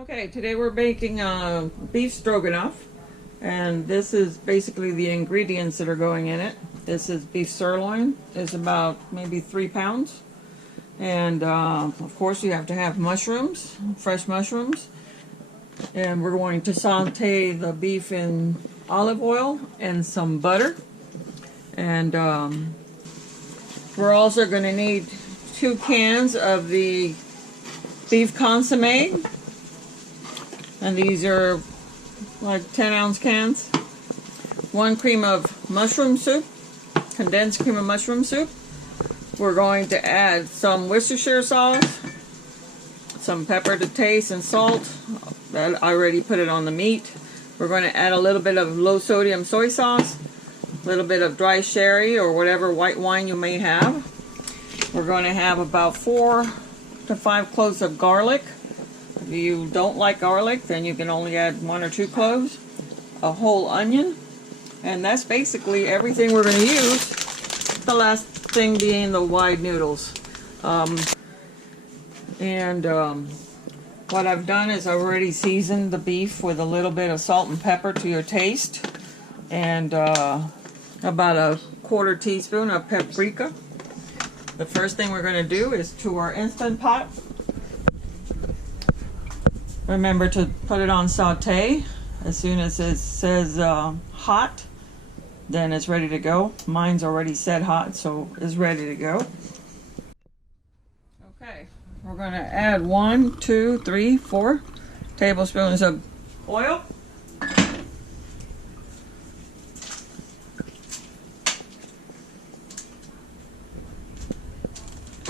Okay, today we're making beef stroganoff, and this is basically the ingredients that are going in it. This is beef sirloin. It's about maybe 3 pounds, and of course you have to have mushrooms, fresh mushrooms, and we're going to saute the beef in olive oil and some butter, and we're also going to need 2 cans of the beef consomme. And these are like 10-ounce cans. 1 cream of mushroom soup, condensed cream of mushroom soup. We're going to add some Worcestershire sauce, some pepper to taste, and salt. I already put it on the meat. We're going to add a little bit of low sodium soy sauce, a little bit of dry sherry or whatever white wine you may have. We're going to have about 4 to 5 cloves of garlic. If you don't like garlic, then you can only add 1 or 2 cloves, a whole onion, and that's basically everything we're going to use. The last thing being the wide noodles. What I've done is I've already seasoned the beef with a little bit of salt and pepper to your taste, and about a 1/4 teaspoon of paprika. The first thing we're going to do is to our Instant Pot. Remember to put it on saute. As soon as it says hot, then it's ready to go. Mine's already said hot, so it's ready to go. Okay, we're going to add 1, 2, 3, 4 tablespoons of oil.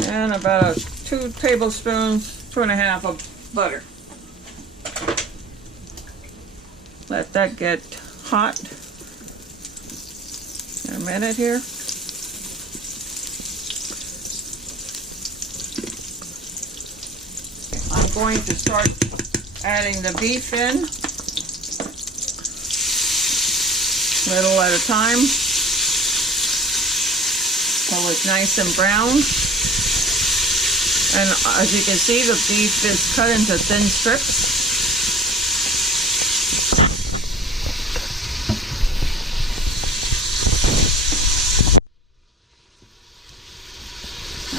And about 2 tablespoons, 2.5 of butter. Let that get hot in a minute here. I'm going to start adding the beef in, little at a time, till it's nice and brown. And as you can see, the beef is cut into thin strips.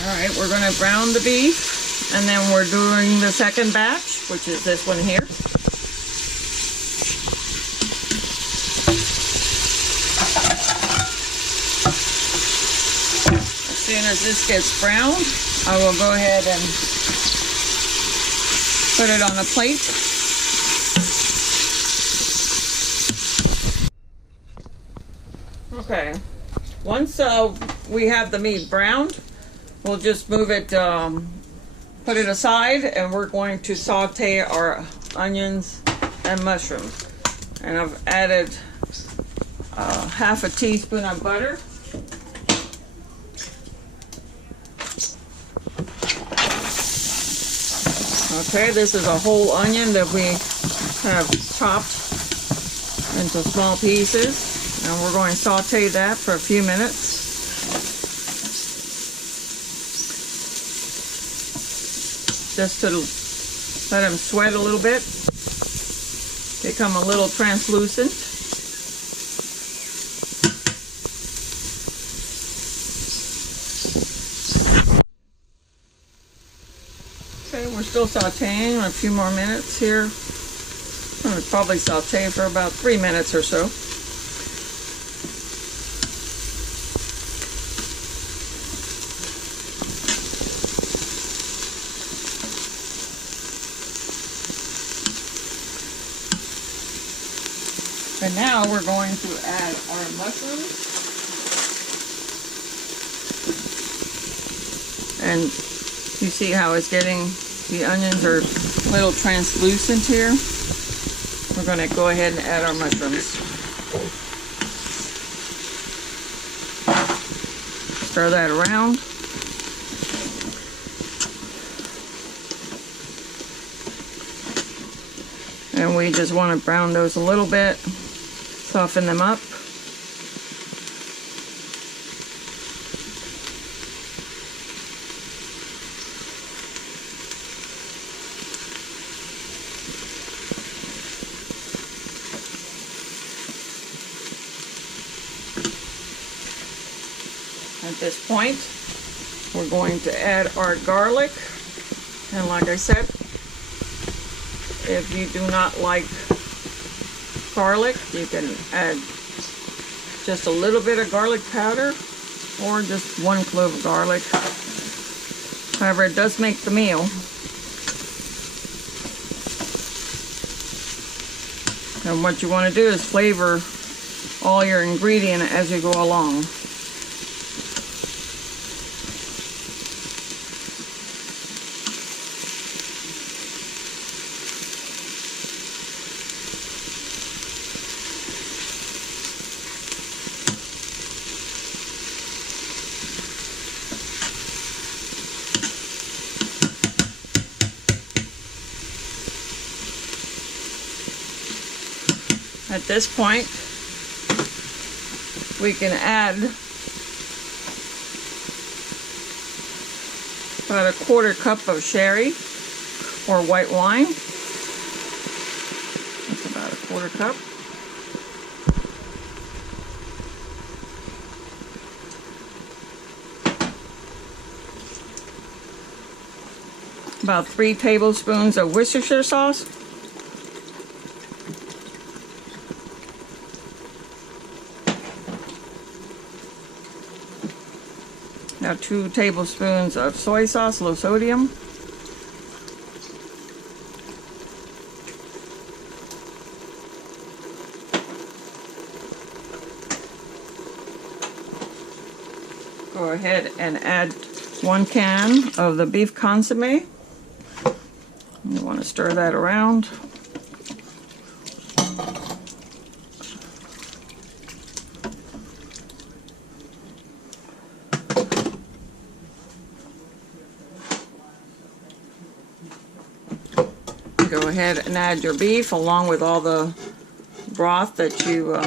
Alright, we're going to brown the beef, and then we're doing the second batch, which is this one here. As soon as this gets browned, I will go ahead and put it on a plate. Okay, once we have the meat browned, we'll just move it, put it aside, and we're going to saute our onions and mushrooms. And I've added 1/2 teaspoon of butter. Okay, this is a whole onion that we have chopped into small pieces, and we're going to saute that for a few minutes. Just to let them sweat a little bit, become a little translucent. Okay, we're still sauteing a few more minutes here. I'm going to probably saute for about 3 minutes or so. And now we're going to add our mushrooms. And you see how it's getting, the onions are a little translucent here. We're going to go ahead and add our mushrooms. Stir that around. And we just want to brown those a little bit. Soften them up. this point, we're going to add our garlic. And like I said, if you do not like garlic, you can add just a little bit of garlic powder or just 1 clove of garlic. However, it does make the meal. And what you want to do is flavor all your ingredient as you go along. At this point, we can add about 1/4 cup of sherry or white wine. That's about 1/4 cup. About 3 tablespoons of Worcestershire sauce. Now 2 tablespoons of soy sauce, low sodium. Go ahead and add 1 can of the beef consomme. You want to stir that around. Go ahead and add your beef along with all the broth that you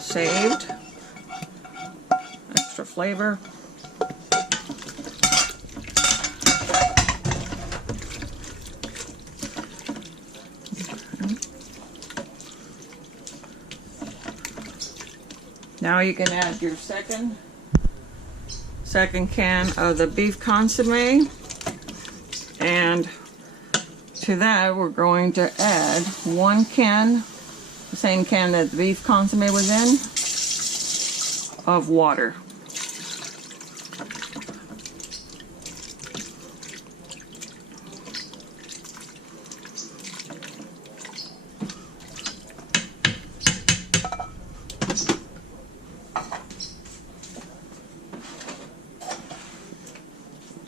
saved. Extra flavor. Now you can add your second can of the beef consomme, and to that we're going to add 1 can, the same can that the beef consomme was in, of water.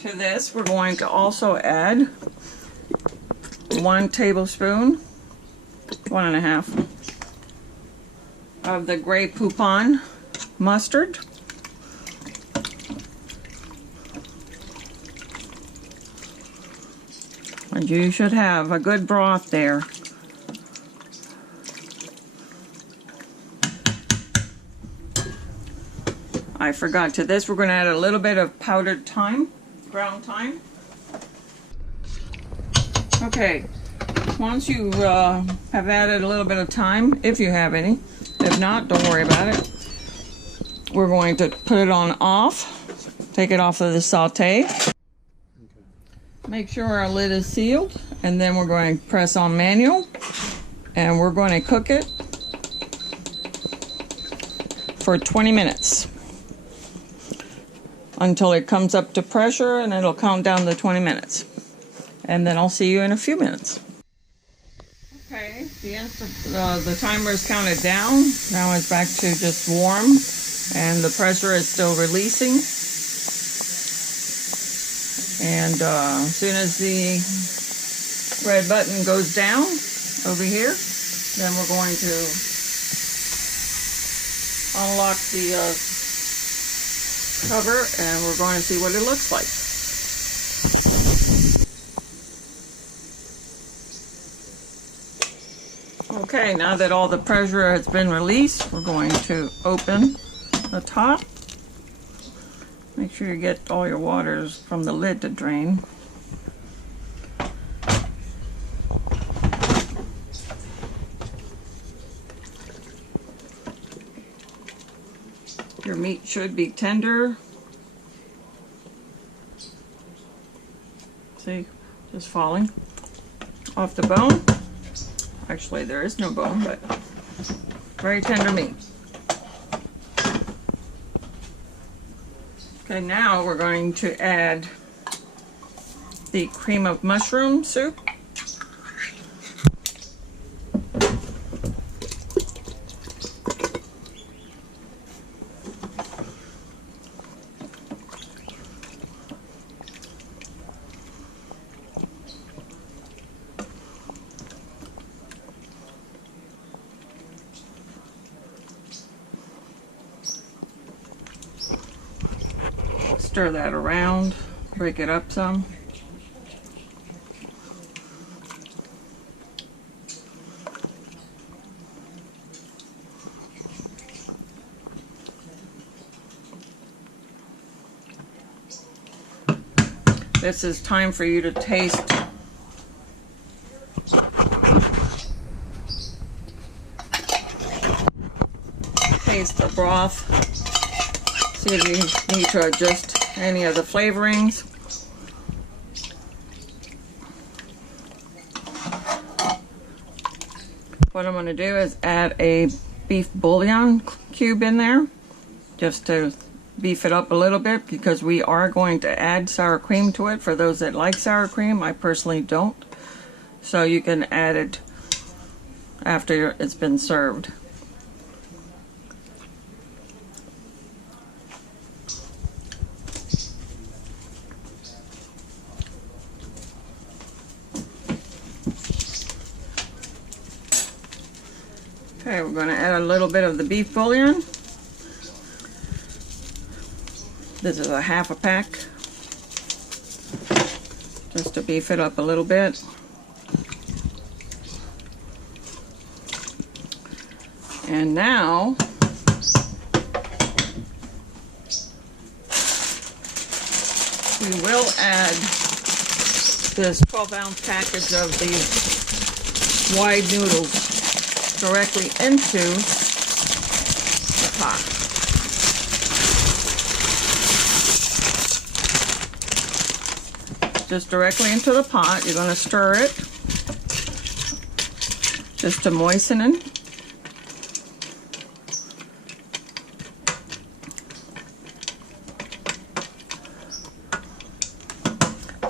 To this, we're going to also add 1 tablespoon, 1.5, of the gray Dijon mustard. And you should have a good broth there. I forgot, to this we're going to add a little bit of powdered thyme. Ground thyme. Okay, once you have added a little bit of thyme, if you have any, if not, don't worry about it. We're going to put it on off, take it off of the saute. Make sure our lid is sealed, and then we're going to press on manual, and we're going to cook it for 20 minutes. Until it comes up to pressure, and it'll count down to 20 minutes. And then I'll see you in a few minutes. Okay, the timer is counted down. Now it's back to just warm, and the pressure is still releasing. And as soon as the red button goes down over here, then we're going to unlock the cover, and we're going to see what it looks like. Okay, now that all the pressure has been released, we're going to open the top. Make sure you get all your waters from the lid to drain. Your meat should be tender See, just falling off the bone. Actually, there is no bone, but very tender meat. Okay, now we're going to add the cream of mushroom soup. Stir that around, break it up some. This is time for you to taste the broth. See if you need to adjust any of the flavorings. What I'm going to do is add a beef bouillon cube in there just to beef it up a little bit, because we are going to add sour cream to it. For those that like sour cream, I personally don't, so you can add it after it's been served. Okay, we're going to add a little bit of the beef bouillon. This is a half a pack, just to beef it up a little bit. And now we will add this 12-ounce package of these wide noodles directly into the pot. Just directly into the pot. You're going to stir it just to moisten it.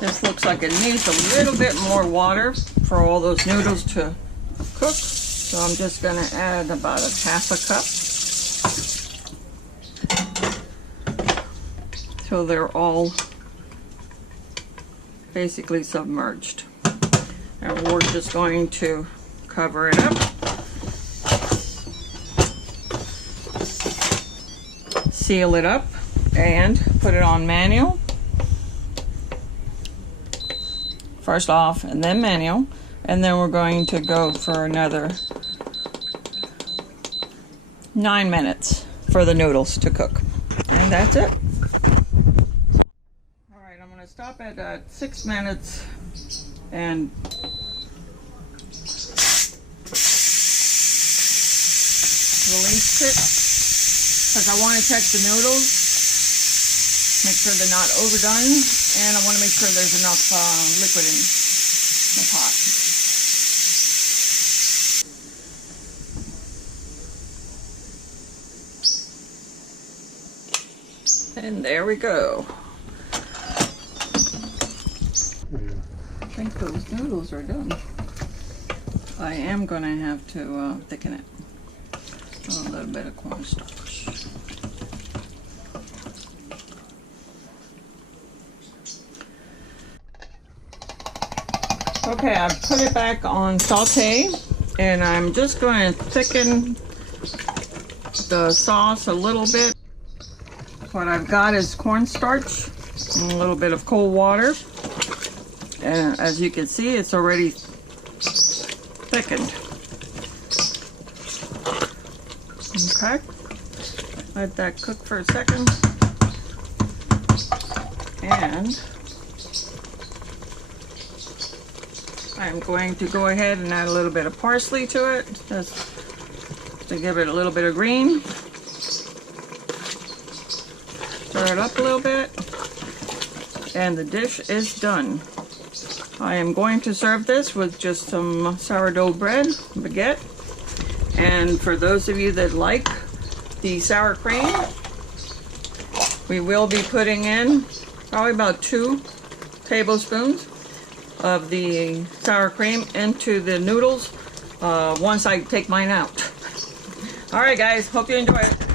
This looks like it needs a little bit more water for all those noodles to cook. So I'm just going to add about a half a cup till they're all basically submerged. And we're just going to cover it up. Seal it up and put it on manual. First off and then manual. And then we're going to go for another 9 minutes for the noodles to cook. And that's it. Alright, I'm going to stop at 6 minutes and release it, because I want to check the noodles, make sure they're not overdone, and I want to make sure there's enough liquid in the pot. And there we go. I think those noodles are done. I am going to have to thicken it. A little bit of cornstarch. Okay, I've put it back on saute, and I'm just going to thicken the sauce a little bit. What I've got is cornstarch and a little bit of cold water, and as you can see, it's already thickened. Okay, let that cook for a second, and I'm going to go ahead and add a little bit of parsley to it, just to give it a little bit of green. Stir it up a little bit, and the dish is done. I am going to serve this with just some sourdough bread, baguette. And for those of you that like the sour cream, we will be putting in probably about 2 tablespoons of the sour cream into the noodles once I take mine out. All right, guys, hope you enjoy it.